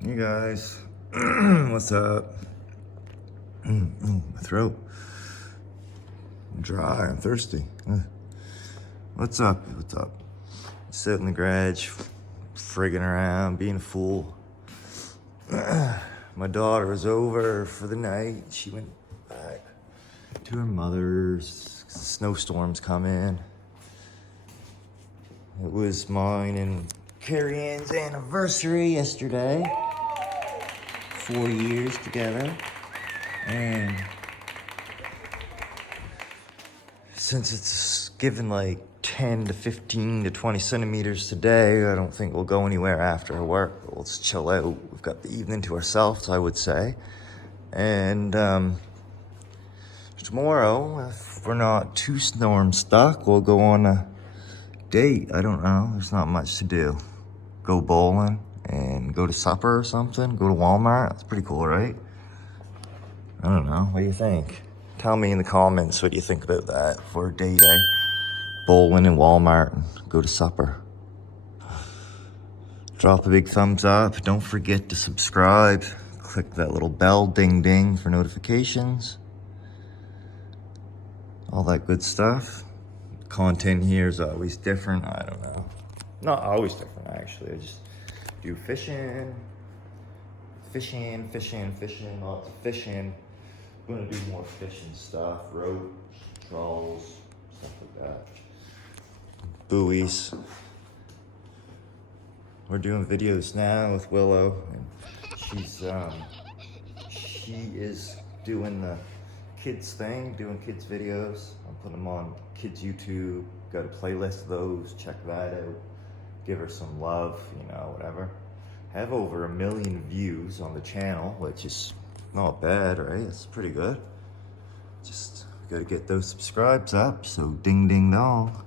Hey guys, what's up? My throat. I'm dry, I'm thirsty. What's up? What's up? Sit in the garage, frigging around, being a fool. My daughter was over for the night. She went back to her mother's. Snowstorms coming. It was mine and Carrie Ann's anniversary yesterday. 4 years together. And since it's given like 10 to 15 to 20 centimeters today, I don't think we'll go anywhere after work. We'll just chill out. We've got the evening to ourselves, I would say. And tomorrow, if we're not too storm stuck, we'll go on a date. I don't know. There's not much to do. Go bowling and go to supper or something. Go to Walmart. That's pretty cool, right? I don't know. What do you think? Tell me in the comments what you think about that for a date, eh? Bowling in Walmart and go to supper. Drop a big thumbs up. Don't forget to subscribe. Click that little bell, ding ding, for notifications. All that good stuff. Content here is always different. I don't know. Not always different, actually. I just do fishing, lots of fishing. I'm gonna do more fishing stuff, rope, trawls, stuff like that. Buoys. We're doing videos now with Willow, and she is doing the kids thing, doing kids videos. I'm putting them on kids YouTube. Got a playlist of those. Check that out. Give her some love, whatever. Have over 1 million views on the channel, which is not bad, right? It's pretty good. Just gotta get those subscribes up, so ding ding dong.